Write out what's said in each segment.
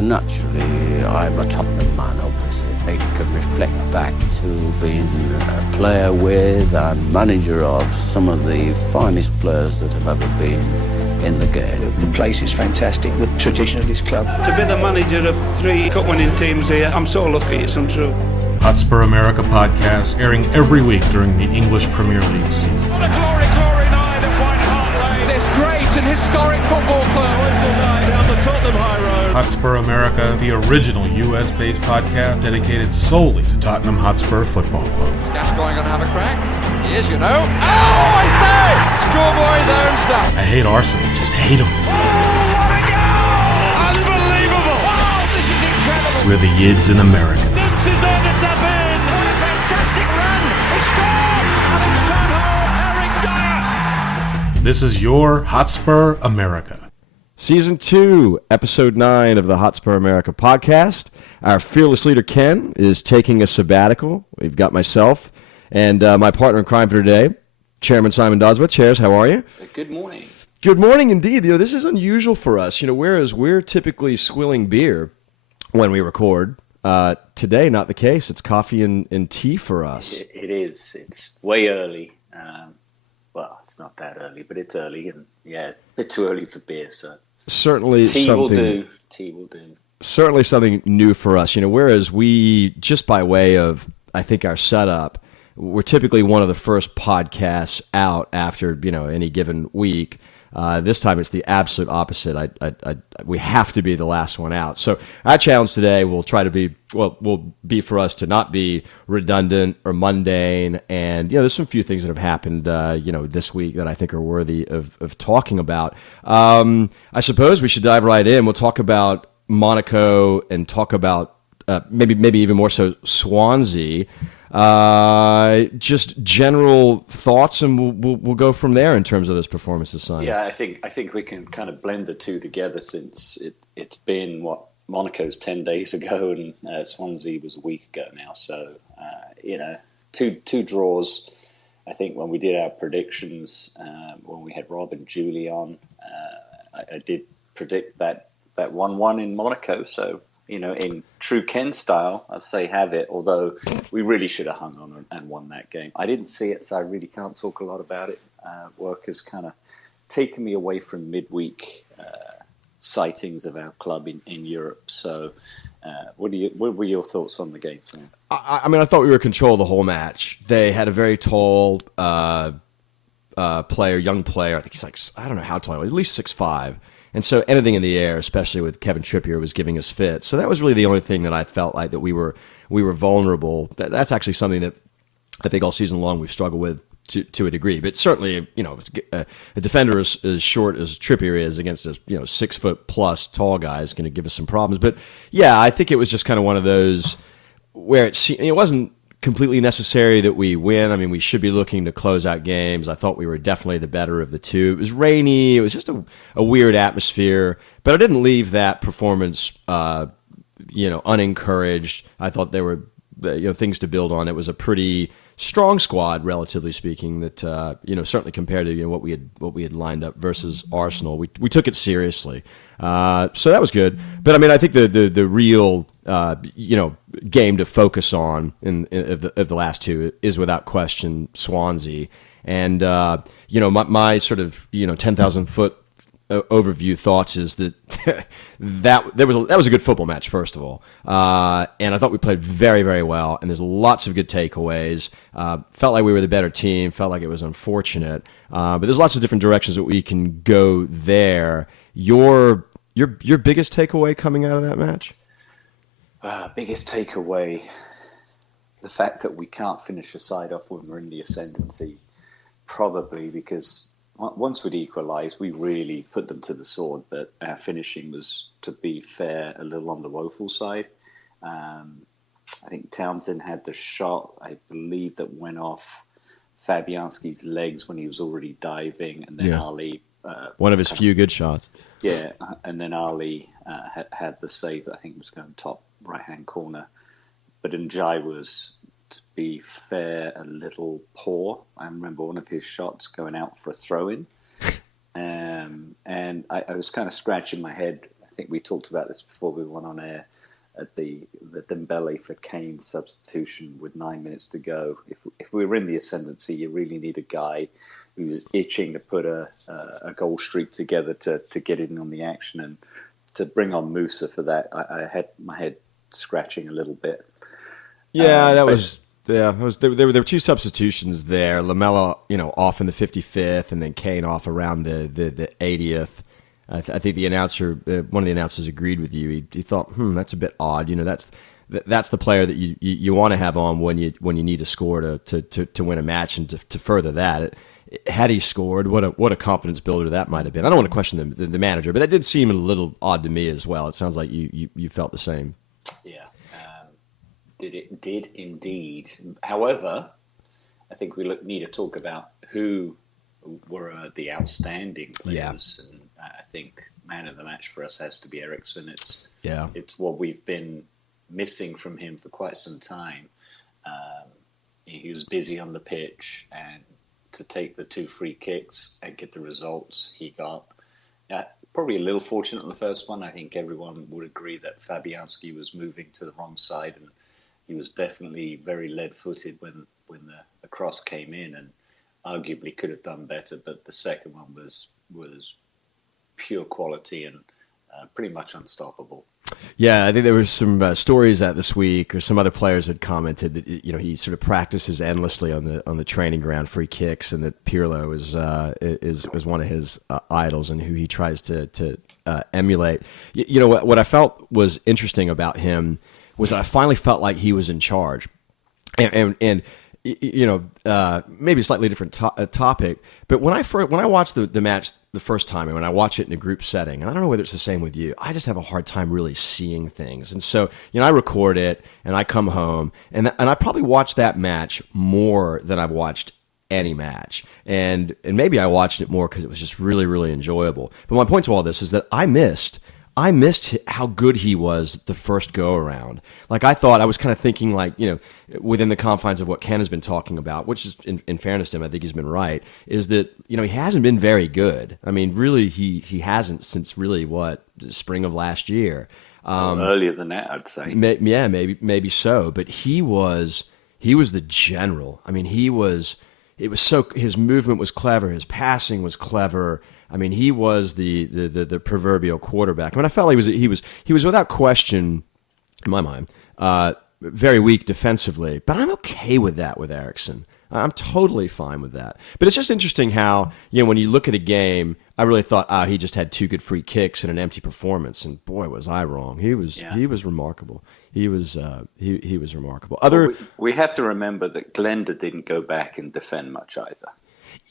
And naturally, I'm a Tottenham man, obviously. I can reflect back to being a player with and manager of some of the finest players that have ever been in the game. The place is fantastic, the tradition of this club. To be the manager of 3 cup-winning teams here, I'm so lucky, it's untrue. Hotspur America podcast, airing every week during the English Premier League season. What a glory, glory night at White Hart Lane. This great and historic football club. Joyful night down the Tottenham High Road. Hotspur America, the original US-based podcast dedicated solely to Tottenham Hotspur Football Club. Is Gascoigne going to have a crack? He is, you know. Oh, I say! Schoolboy's own stuff. I hate Arsenal, just hate them. Oh, what a goal! Unbelievable! Wow, this is incredible. We're the Yids in America. Dukes is there to tap in. What a fantastic run. He scored! And it's turned home, Eric Dier. This is your Hotspur America. Season 2, Episode 9 of the Hotspur America podcast. Our fearless leader, Ken, is taking a sabbatical. We've got myself and my partner in crime for today, Chairman Simon Dosworth. Chairs, how are you? Good morning. Good morning indeed. You know, this is unusual for us. You know, whereas we're typically swilling beer when we record, today not the case. It's coffee and tea for us. It is. It's way early. Well, it's not that early, but it's early, and yeah, a bit too early for beer, so... Certainly Tea something. will do. Tea will do. Certainly something new for us. You know, whereas we, just by way of, I think, our setup, we're typically one of the first podcasts out after, you know, any given week. This time it's the absolute opposite. We have to be the last one out. So our challenge today will be for us to not be redundant or mundane. And, you know, there's some few things that have happened, this week that I think are worthy of talking about. I suppose we should dive right in. We'll talk about Monaco and talk about maybe even more so Swansea. Just general thoughts, and we'll go from there in terms of those performances, Simon. Yeah, I think we can kind of blend the two together since it's been Monaco's 10 days ago and Swansea was a week ago now. So two draws. I think when we did our predictions, when we had Rob and Julie on, I did predict that 1-1 in Monaco. So, you know, in true Ken style, I'd say have it, although we really should have hung on and won that game. I didn't see it, so I really can't talk a lot about it. Work has kind of taken me away from midweek sightings of our club in Europe. So what were your thoughts on the game, Sam? I mean, I thought we were in control of the whole match. They had a very tall young player. I think he's like, I don't know how tall he was, at least 6'5". And so anything in the air, especially with Kevin Trippier, was giving us fits. So that was really the only thing that I felt like that we were vulnerable. That's actually something that I think all season long we've struggled with to a degree. But certainly, you know, a defender as short as Trippier is against a 6 foot plus tall guy is going to give us some problems. But yeah, I think it was just kind of one of those where it wasn't completely necessary that we win. I mean, we should be looking to close out games. I thought we were definitely the better of the two. It was rainy. It was just a weird atmosphere. But I didn't leave that performance, unencouraged. I thought there were things to build on. It was a pretty strong squad, relatively speaking, that certainly compared to what we had lined up versus Arsenal. We took it seriously. So that was good. But I mean, I think the real game to focus on of the last two is without question Swansea. And my sort of 10,000 foot overview thoughts is that that was a good football match, first of all, and I thought we played very, very well, and there's lots of good takeaways. Felt like we were the better team, felt like it was unfortunate, but there's lots of different directions that we can go there. Your biggest takeaway coming out of that match? Biggest takeaway, the fact that we can't finish a side off when we're in the ascendancy, probably because once we'd equalised, we really put them to the sword, but our finishing was, to be fair, a little on the woeful side. I think Townsend had the shot, I believe, that went off Fabianski's legs when he was already diving, and then Ali... one of his few good shots. Yeah, and then Ali had the save that I think was going top right-hand corner. But Njai was, to be fair, a little poor. I remember one of his shots going out for a throw-in. And I was kind of scratching my head I think we talked about this before we went on air, at the Dembele for Kane substitution with 9 minutes to go. If we were in the ascendancy, you really need a guy who's itching to put a goal streak together to get in on the action, and to bring on Musa for that. I had my head scratching a little bit. Yeah, there were two substitutions there. Lamela, off in the 55th, and then Kane off around the 80th. I think the announcer, one of the announcers, agreed with you. He thought, that's a bit odd. That's the player that you want to have on when you need to score to win a match, and to further that. Had he scored, what a confidence builder that might have been. I don't want to question the manager, but that did seem a little odd to me as well. It sounds like you felt the same. Yeah, did indeed. However, I think we need to talk about who were the outstanding players, and I think man of the match for us has to be Eriksen. It's what we've been missing from him for quite some time. He was busy on the pitch, and to take the 2 free kicks and get the results he got. Probably a little fortunate on the first one. I think everyone would agree that Fabianski was moving to the wrong side, and he was definitely very lead-footed when the cross came in, and arguably could have done better. But the second one was pure quality and pretty much unstoppable. Yeah, I think there were some stories that this week, or some other players had commented that he sort of practices endlessly on the training ground free kicks, and that Pirlo is one of his idols and who he tries to emulate. What I felt was interesting about him was I finally felt like he was in charge, and maybe a slightly different topic, but when I watched the match the first time, and when I watch it in a group setting, and I don't know whether it's the same with you, I just have a hard time really seeing things. And so, I record it, and I come home, and I probably watched that match more than I've watched any match. And maybe I watched it more because it was just really, really enjoyable. But my point to all this is that I missed how good he was the first go around. Like, I was kind of thinking, like, within the confines of what Ken has been talking about, which is, in fairness to him, I think he's been right, is that, he hasn't been very good. I mean, really, he hasn't since really, the spring of last year. Earlier than that, I'd say. Maybe so. But he was the general. I mean, his movement was clever, his passing was clever. I mean, he was the proverbial quarterback. I mean, I felt like he was without question, in my mind, very weak defensively. But I'm okay with that with Eriksen. I'm totally fine with that. But it's just interesting how, when you look at a game, I really thought, he just had 2 good free kicks and an empty performance. And boy, was I wrong. He was remarkable. He was remarkable. We have to remember that Glenda didn't go back and defend much either.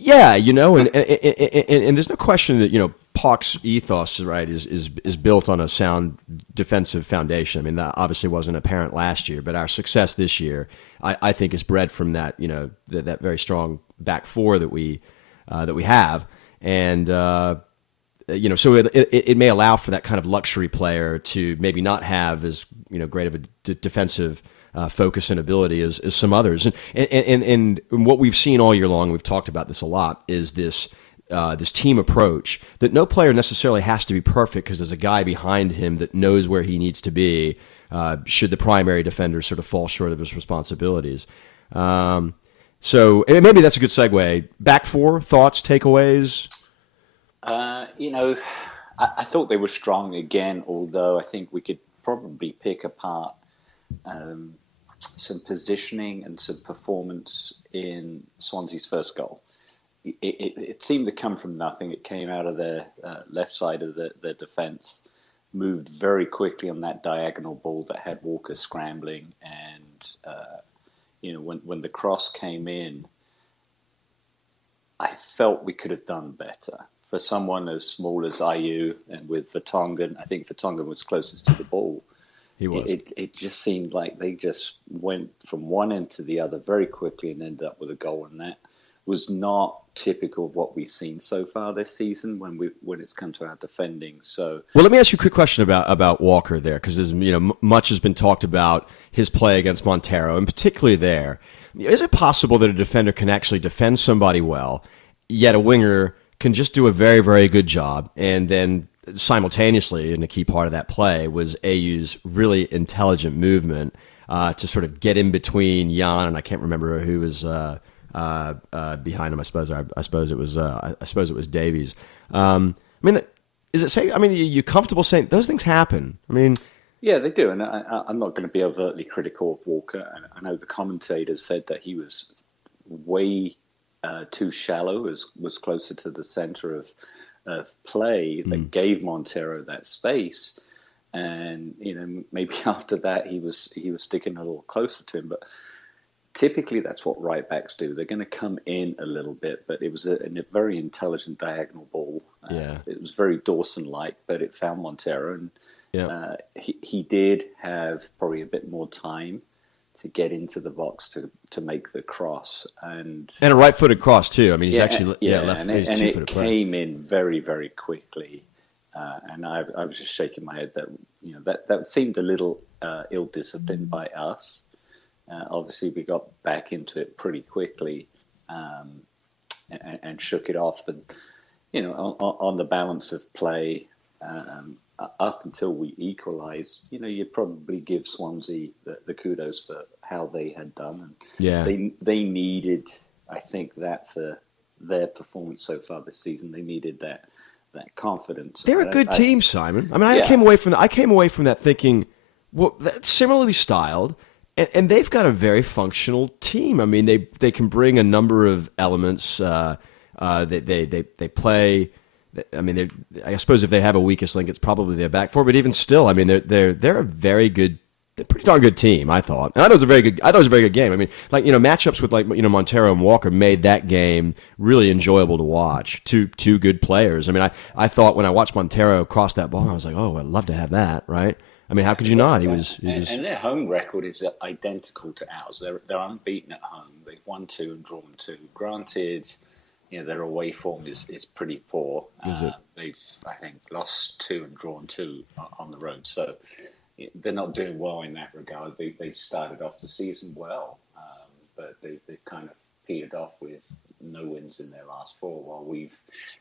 Yeah, and there's no question that Poch's ethos, right, is built on a sound defensive foundation. I mean, that obviously wasn't apparent last year, but our success this year, I think, is bred from that, that very strong back four that we have, and so it may allow for that kind of luxury player to maybe not have as great of a defensive focus and ability as some others. And what we've seen all year long, we've talked about this a lot, is this team approach that no player necessarily has to be perfect because there's a guy behind him that knows where he needs to be should the primary defender sort of fall short of his responsibilities. So and maybe that's a good segue. Back four, thoughts, takeaways? I thought they were strong again, although I think we could probably pick apart some positioning and some performance in Swansea's first goal. It seemed to come from nothing. It came out of their left side of their defence, moved very quickly on that diagonal ball that had Walker scrambling, and when the cross came in, I felt we could have done better. For someone as small as Ayew and with Vertonghen, I think Vertonghen was closest to the ball. He was. It just seemed like they just went from one end to the other very quickly and ended up with a goal, and that was not typical of what we've seen so far this season when it's come to our defending. So, well, let me ask you a quick question about Walker there, because much has been talked about his play against Montero, and particularly there. Is it possible that a defender can actually defend somebody well, yet a winger can just do a very, very good job, and then simultaneously, and a key part of that play was AU's really intelligent movement to sort of get in between Jan and I can't remember who was behind him. I suppose it was Davies. Is it safe? I mean, you comfortable saying those things happen? I mean, yeah, they do, and I'm not going to be overtly critical of Walker. I know the commentators said that he was way too shallow, was closer to the center of play that gave Montero that space, and maybe after that he was sticking a little closer to him, but. Typically, that's what right backs do. They're going to come in a little bit, but it was a very intelligent diagonal ball. It was very Dawson-like, but it found Montero, and he did have probably a bit more time to get into the box to make the cross, and a right-footed cross too. I mean, he's actually left. And it came in very, very quickly. And I was just shaking my head that seemed a little ill-disciplined by us. Obviously, we got back into it pretty quickly and shook it off. And, on the balance of play, up until we equalised, you'd probably give Swansea the kudos for how they had done. And they needed, I think, that for their performance so far this season. They needed that confidence. They're a good team, Simon. I mean, I came away from that thinking, well, that's similarly styled. And they've got a very functional team. I mean, they can bring a number of elements. They play. I mean, I suppose if they have a weakest link, it's probably their back four. But even still, I mean, they're a very good, they're a pretty darn good team, I thought. And I thought it was a very good game. I mean, matchups with Montero and Walker made that game really enjoyable to watch. Two good players. I mean, I thought when I watched Montero cross that ball, I was like, oh, I'd love to have that, right? I mean, how could you not? He was. And their home record is identical to ours. They're unbeaten at home. They've won 2 and drawn 2. Granted, their away form is pretty poor. They've, I think, lost 2 and drawn 2 on the road. So they're not doing well in that regard. They started off the season well, but they've kind of petered off with no wins in their last 4. While we've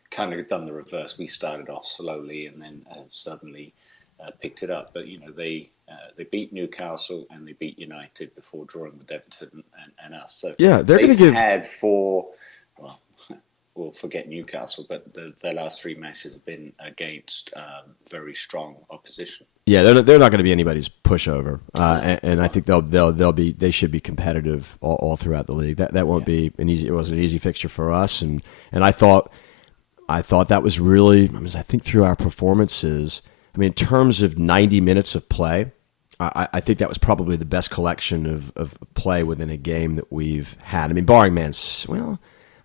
kind of done the reverse. We started off slowly and then suddenly. Picked it up, but they beat Newcastle and they beat United before drawing with Everton and us. So they're going to give. Had 4. Well, we'll forget Newcastle, but their last 3 matches have been against very strong opposition. Yeah, they're not going to be anybody's pushover, and I think they should be competitive all throughout the league. That won't be an easy. It wasn't an easy fixture for us, and I thought that was really. I think through our performances. I mean, in terms of 90 minutes of play, I think that was probably the best collection of play within a game that we've had. I mean, barring I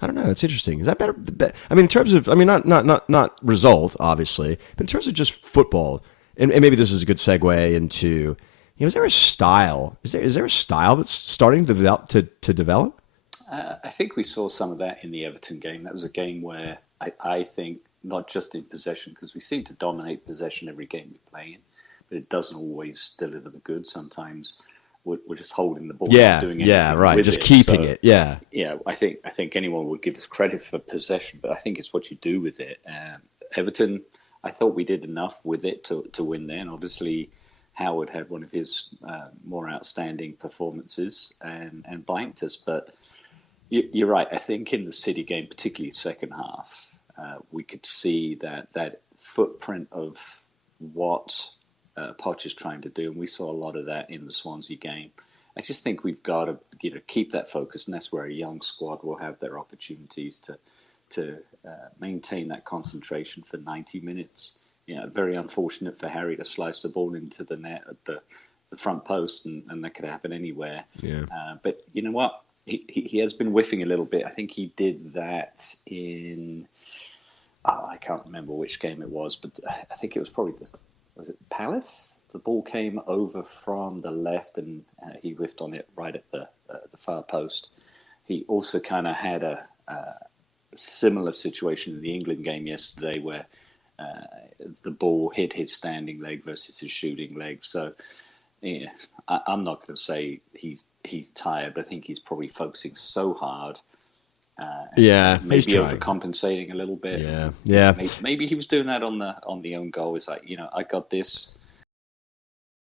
don't know. It's interesting. Is that better? I mean, in terms of, not result, obviously, but in terms of just football, and maybe this is a good segue into, is there a style? Is there a style that's starting to develop? I think we saw some of that in the Everton game. That was a game where I think, not just in possession, because we seem to dominate possession every game we play in, but it doesn't always deliver the goods. Sometimes we're just holding the ball, not doing anything with just it. Keeping it. Yeah. I think anyone would give us credit for possession, but I think it's what you do with it. Everton, I thought we did enough with it to win there, and obviously Howard had one of his more outstanding performances and blanked us. But you're right. I think in the City game, particularly second half, we could see that footprint of what Poch is trying to do, and we saw a lot of that in the Swansea game. I just think we've got to keep that focus, and that's where a young squad will have their opportunities to maintain that concentration for 90 minutes. Very unfortunate for Harry to slice the ball into the net at the front post, and that could happen anywhere. Yeah. But you know what? He has been whiffing a little bit. I think he did that in... I can't remember which game it was, but I think it was probably was it Palace? The ball came over from the left, and he whiffed on it right at the far post. He also kind of had a similar situation in the England game yesterday, where the ball hit his standing leg versus his shooting leg. So I'm not going to say he's tired, but I think he's probably focusing so hard He's maybe trying. overcompensating a little bit. Yeah. Maybe he was doing that on the own goal. It's like, I got this.